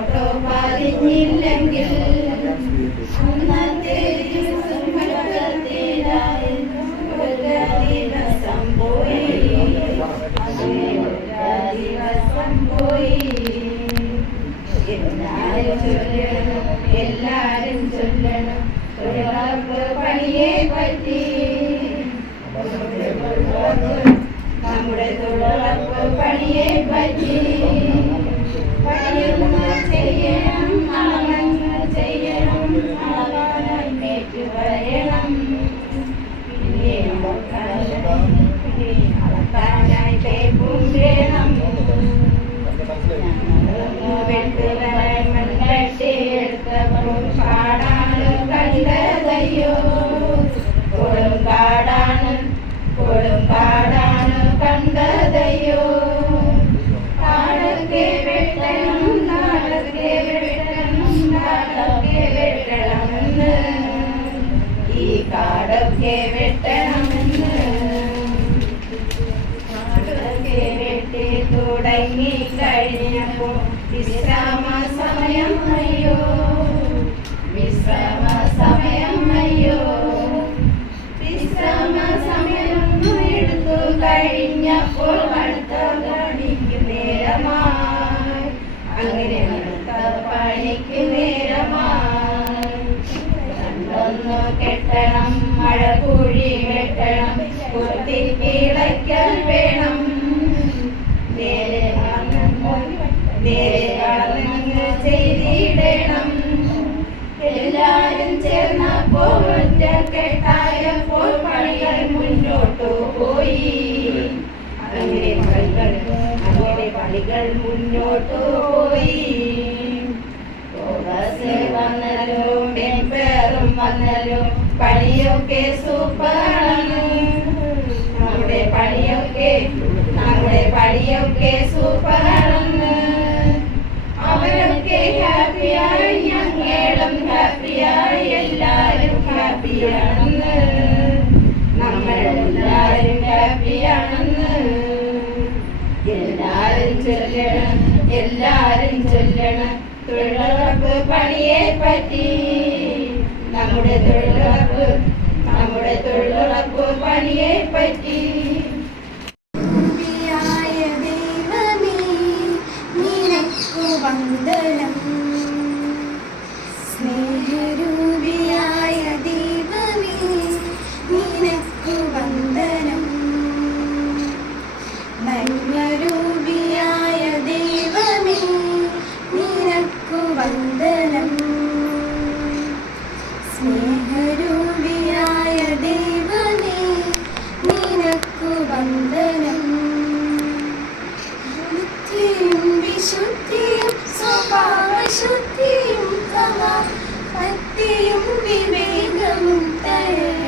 Photo പതിഞ്ഞില്ലെങ്കിൽ അന്നത്തെ ദിവസം മൃഗത്തിലായിരുന്നു പോയി. അങ്ങനെ പോയി. എല്ലാരും ചൊല്ലണം എല്ലാരും ചൊല്ലണം. തൊഴിലുറപ്പ് പണിയെ പറ്റി. നമ്മുടെ തൊഴിലുറപ്പ് പണിയെ പറ്റി. Hallelujah. കെട്ടണം മഴ കുഴി വെട്ടണം കുത്തി കിളയ്ക്കൽ വേണം മുന്നോട്ടു പോയി ബസ് വന്നല്ലോ മെമ്പറും പണിയൊക്കെ സൂപ്പറാണ്. നമ്മുടെ പണിയൊക്കെ നമ്മുടെ പണിയൊക്കെ സൂപ്പറാണ്. അവരൊക്കെ ഹാപ്പിയായി ഞങ്ങളും ഹാപ്പിയായി എല്ലാരും ഹാപ്പിയാണെന്ന് ചൊല്ലണം പറ്റി നമ്മുടെ തൊഴിലുറപ്പ് നമ്മുടെ തൊഴിലുറപ്പ് പണിയെ പറ്റി വന്ദനം. സ്നേഹരൂപിയായ നിനക്കു വന്ദനം. നന്മരൂപിയായ സ്നേഹരൂപിയായ ദൈവമേ നിനക്കു വന്ദനം. ബുദ്ധിയും വിശുദ്ധിയും സ്വഭാവശുദ്ധിയും തവ ഭക്തിയും വിവേകവും തരണമേ